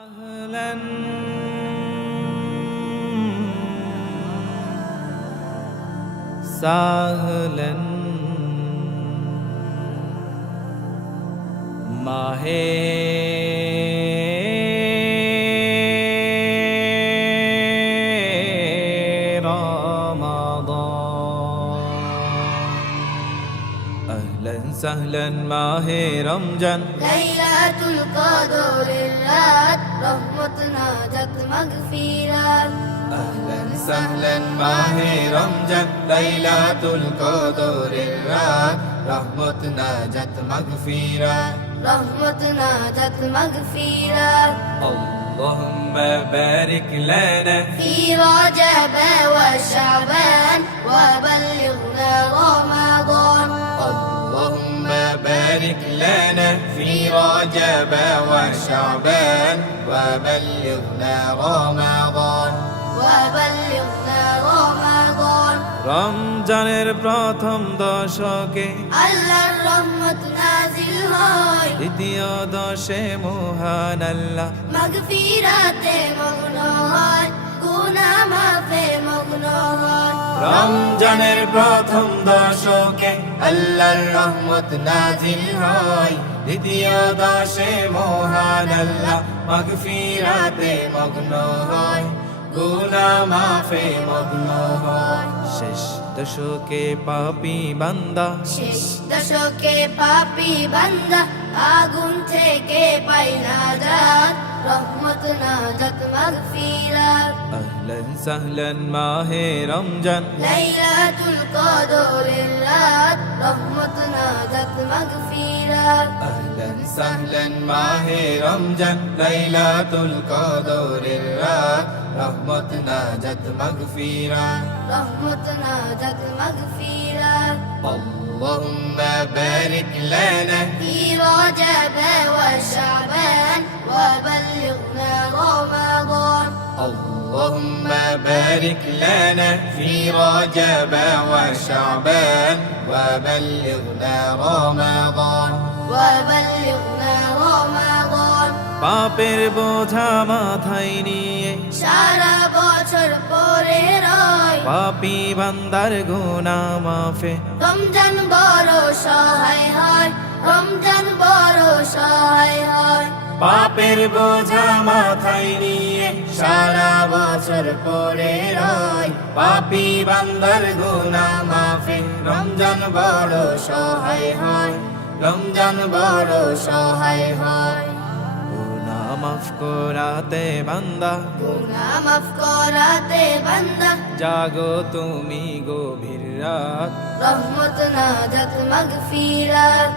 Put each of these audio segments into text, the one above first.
أهلا سهلا माहे أهلا سهلا माहे रमजान ليلة القدر الرات رحمتنا جت مغفرات أهلا سهلا माहे रमजान ليلة القدر الرات رحمتنا جت مغفرات رحمتنا جت مغفرات اللهم بارك لنا في رجب وشعبان وبلغنا رمضان اللهم بارك لنا في رجب وشعبان وبلغنا رمضان وبلغنا رمضان রমজানের প্রথম দশকে আল্লাহর রহমত নাজিল হয় দ্বিতীয় দশে মহান আল্লাহ মাগফিরাতে মগ্ন হয় গুনাহ মাফে মগ্ন হয় রমজানের প্রথম দশকে আল্লাহর রহমত নাজিল হয় দ্বিতীয় দশে মহান আল্লাহ মাগফিরাতে মগ্ন হয় গুনাহ মাফে মগ্ন হয় শেষ দশকে পাপী বান্দা শেষ দশকে পাপী বান্দা আগুন থেকে পাই নাজাত রহমত নাজাত মাগফিরাত أهلا سهلا মাহে রমজান লাইলাতুল কদরের রাত রহমত নাজাত মাগফিরাত أهلا سهلا মাহে রমজান লাইলাতুল কদরের রাত রহমত নাজাত মাগফিরাত রহমত নাজাত মাগফিরাত اللهم بارك لنا في رجب وشعبان وبلغنا رمضان اللهم بارك لنا في رجب وشعبان وبلغنا رمضان وبلغنا رمضان পাপের বোঝা মাথায় নিয়ে সারা বছর পরে রয় পাপী বান্দার গুনাহ মাফে রমজান বড় সহায় হয় রমজান বড় সহায় হয় পাপের বোঝা মাথায় নিয়ে সারা বছর পরে রয় পাপী বান্দার গুনাহ মাফে রমজান বড় সহায় হয় রমজান বড় সহায় হয় গুনাহ মাফ করাতে বান্দা গুনাহ মাফ করাতে বান্দা জাগো তুমি গভীর রাত রহমত নাজাত মাগফিরাত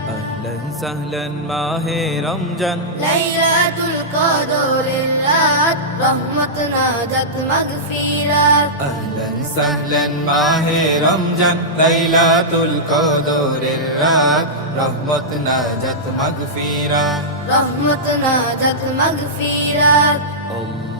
أهلا سهلا মাহে রমজান লাইলাতুল কদরের রাত রহমত নাজাত মাগফিরাত أهلا سهلا মাহে রমজান লাইলাতুল কদরের রাত রহমত নাজাত মাগফিরাত রহমত নাজাত মাগফিরাত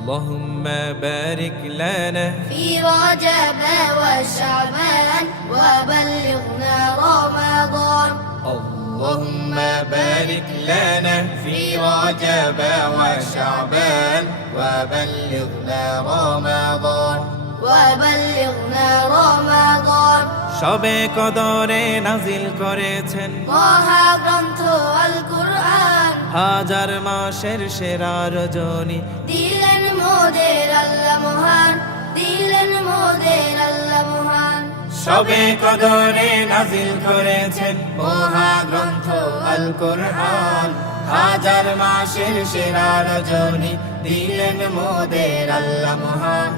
اللهم بارك لنا في رجب وشعبان وبلغنا رمضان اللهم بارك لنا في رجب وشعبان وبلغنا رمضان وبلغنا رمضان সবে কদরে নাজিল করেছেন মহাগ্রন্থ আল কুরআন হাজার মাসের সেরা রজনী দিলেন মোদের আল্লাহ মহান দিলেন মোদের আল্লাহ মহান সবে কদরে নাজিল করেছেন মহাগ্রন্থ আল কোরআন হাজার মাসের সেরা রজনী দিলেন মোদের আল্লাহ মহান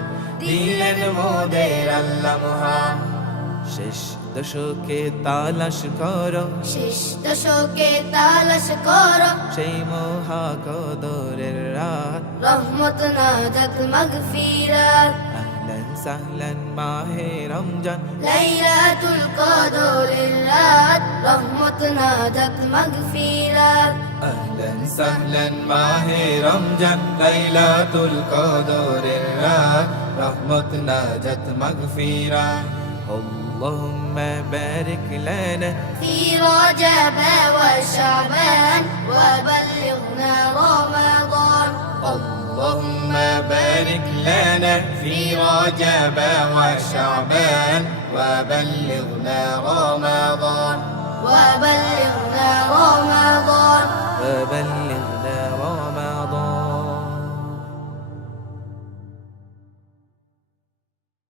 দিলেন মোদের আল্লাহ মহান শেষ দশকে তালাশ করো শেষ দশকে তালাশ করো সেই মহাকদরের রাত রহমত নাজাত মাগফিরাত أهلا سهلا মাহে রমজান লাইলাতুল কদরের রাত রহমত নাজাত মাগফিরাত أهلا سهلا মাহে রমজান লাইলাতুল কদরের রাত রহমত নাজাত মাগফিরাত اللهم بارك لنا في رجب وشعبان وبلغنا رمضان في رجب وشعبان وبلغنا رمضان وبلغنا رمضان وبلغنا